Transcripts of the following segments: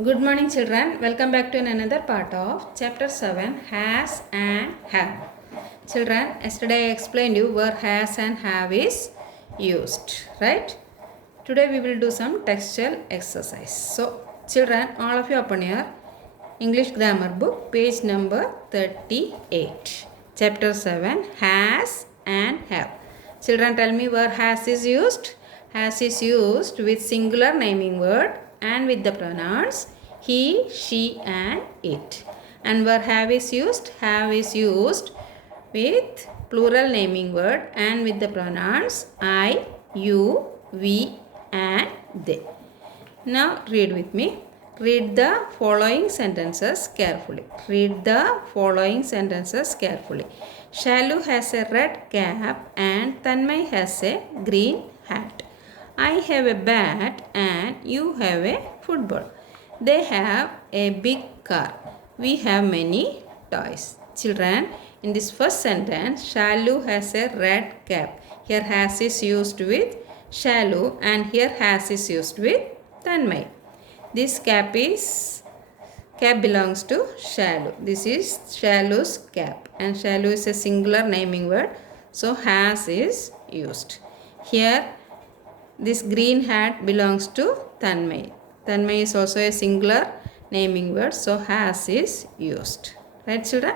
Good morning, children. Welcome back to another part of chapter 7 Has and Have. Children, yesterday I explained you where has and have is used, right? Today we will do some textual exercise. So, children, all of you open your English grammar book, page number 38. Chapter 7 Has and Have. Children, tell me where has is used. Has is used with singular naming word and with the pronouns he, she and it. And where have is used with plural naming word and with the pronouns I, you, we and they. Now read with me. Read the following sentences carefully. Read the following sentences carefully. Shalu has a red cap and Tanmay has a green hat. I have a bat and you have a football. They have a big car. We have many toys. Children, in this first sentence, Shalu has a red cap. Here has is used with Shalu and here has is used with Tanmay. This cap belongs to Shalu. This is Shalu's cap and Shalu is a singular naming word. So has is used. Here this green hat belongs to Tanmay. Tanmay is also a singular naming word. So has is used. Right, children?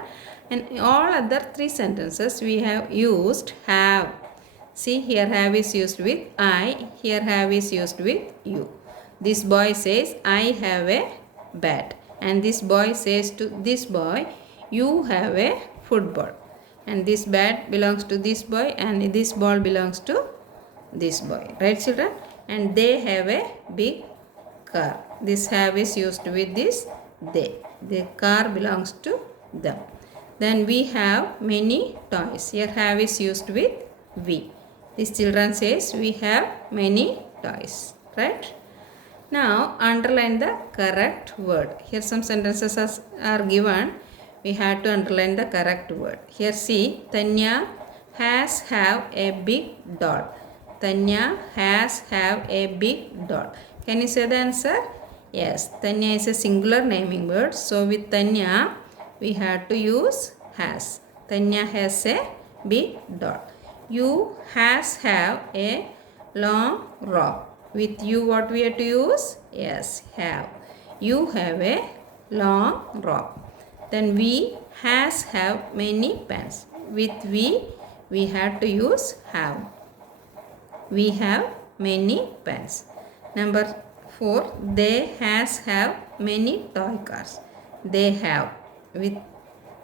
And in all other three sentences we have used have. See, here have is used with I. Here have is used with you. This boy says, I have a bat. And this boy says to this boy, you have a football. And this bat belongs to this boy and this ball belongs to this boy. Right, children? And they have a big car. This have is used with this they. The car belongs to them. Then we have many toys. Here have is used with we. These children says we have many toys. Right? Now underline the correct word. Here some sentences are given. We have to underline the correct word. Here see, Tanya has have a big doll. Tanya has have a big doll. Can you say the answer? Yes, Tanya is a singular naming word. So with Tanya we have to use has. Tanya has a big doll. You has have a long rope. With you what we have to use? Yes, have. You have a long rope. Then we has have many pens. With we have to use have. We have many pens. Number 4, they has have many toy cars. They have. With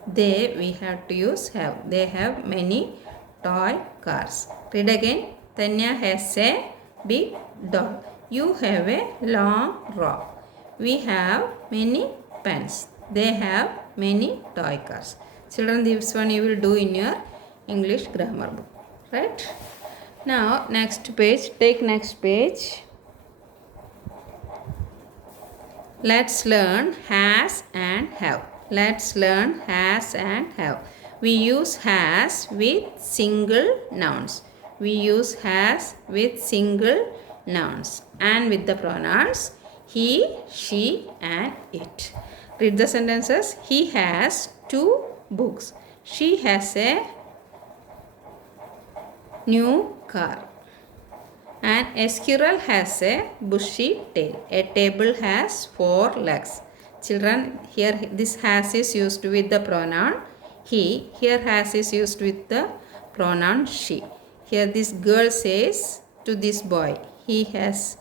they we have to use have. They have many toy cars. Read again. Tanya has a big doll. You have a long rope. We have many pens. They have many toy cars. Children, this one you will do in your English grammar book. Right? Now, next page. Take next page. Let's learn has and have. Let's learn has and have. We use has with single nouns. We use has with single nouns and with the pronouns he, she and it. Read the sentences. He has 2 books. She has a new car. And a squirrel has a bushy tail. A table has 4 legs. Children, here this has is used with the pronoun he. Here has is used with the pronoun she. Here this girl says to this boy, this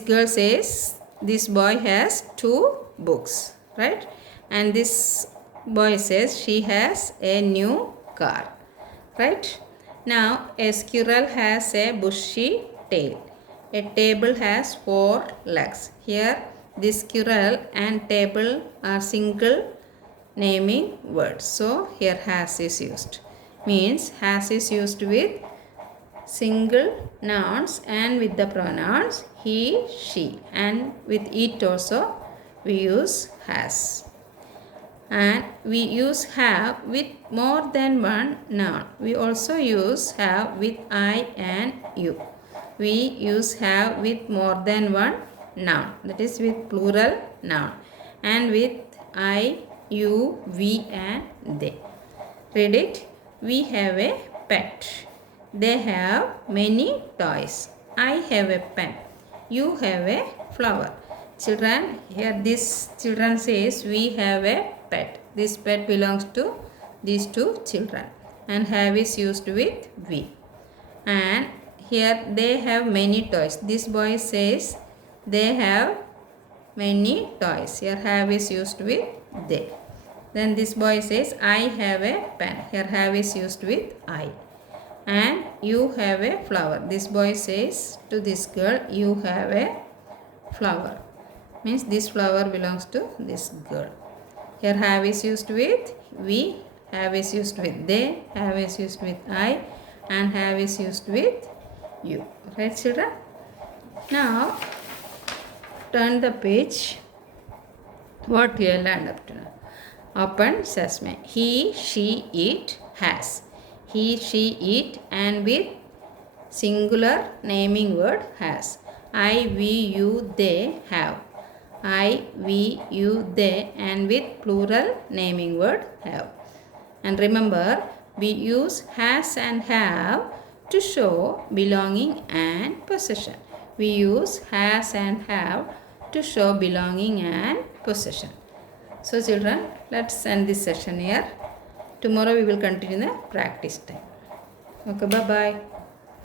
girl says this boy has 2 books, right? And this boy says she has a new car, right? Now a squirrel has a bushy tail. A table has 4 legs. Here this squirrel and table are single naming words. So here has is used. Means has is used with single nouns and with the pronouns he, she, and with it also we use has. And we use have with more than one noun. We also use have with I and you. We use have with more than one noun, that is with plural noun, and with I, you, we and they. Read it. We have a pet. They have many toys. I have a pen. You have a flower. Children, here this children says we have a pet. This pet belongs to these two children, and have is used with we. And here they have many toys. This boy says they have many toys. Here have is used with they. Then this boy says I have a pen. Here have is used with I. And you have a flower. This boy says to this girl, you have a flower. Means this flower belongs to this girl. Here have is used with we, have is used with they, have is used with I, and have is used with you. Right, children? Now turn the page. What we have learned up to now. Open Sesame. He, she, it, has. He, she, it, and with singular naming word has. I, we, you, they have. I, we, you, they, and with plural naming word have. And remember, we use has and have to show belonging and possession. We use has and have to show belonging and possession. So children, let's end this session here. Tomorrow we will continue the practice time. Okay, bye-bye.